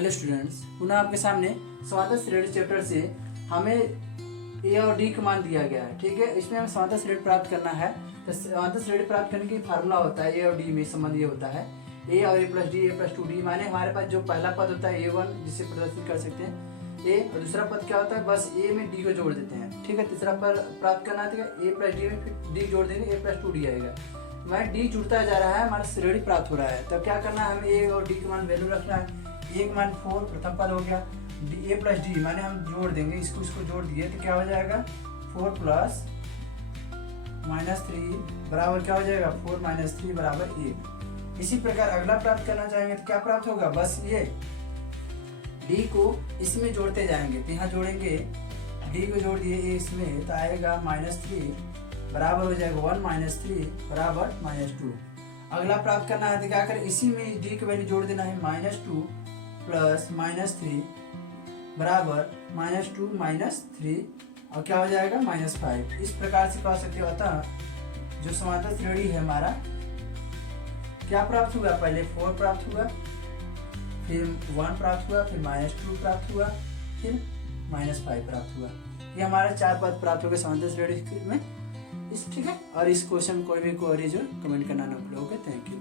Hello students, पुनः आपके सामने समांतर श्रेणी चैप्टर से हमें ए और डी का मान दिया गया है। ठीक है, इसमें हमें समांतर श्रेणी प्राप्त करना है। तो समांतर श्रेणी प्राप्त करने की फार्मूला होता है ए और डी में संबंध ये होता है ए और ए प्लस 2डी। माने हमारे पास जो पहला पद होता है A1 जिसे प्रदर्शित कर सकते हैं ए, और दूसरा पद क्या होता है, बस ए में डी को जोड़ देते हैं। ठीक है, तीसरा पद प्राप्त करना है ए प्लस डी में फिर डी जोड़ देंगे, ए प्लस 2डी आएगा। मैं डी जुड़ता जा रहा है, हमारा श्रेणी प्राप्त हो रहा है। तो क्या करना है, हमें ए और डी का मान वैल्यू रखना है। ए का मान 4 प्रथम पद हो गया, ए प्लस डी माने हम जोड़ देंगे, इसको जोड़ दिए तो क्या हो जाएगा 4 प्लस -3 बराबर क्या हो जाएगा 4 - 3 बराबर 1। इसी प्रकार अगला प्राप्त करना चाहेंगे तो क्या प्राप्त होगा, बस ये डी को इसमें जोड़ते जाएंगे। तो यहाँ जोड़ेंगे, डी को जोड़ दिए ए इसमें तो आएगा -3 बराबर हो जाएगा 1 - 3 बराबर -2। अगला प्राप्त करना है तो क्या करें, इसी में डी की वैल्यू जोड़ देना है, -2 प्लस -3 बराबर -2 - 3 और क्या हो जाएगा -5। इस प्रकार से पा सकते हो। अतः जो समांतर श्रेणी है हमारा क्या प्राप्त हुआ, पहले 4 प्राप्त हुआ, फिर 1 प्राप्त हुआ, फिर -2 प्राप्त हुआ, फिर -5 प्राप्त हुआ। ये हमारा 4 पद प्राप्त हो गए समांतर श्रेणी में। ठीक है, और इस क्वेश्चन कोई भी क्वेरी जो कमेंट करना ना भूलोगे। Thank you.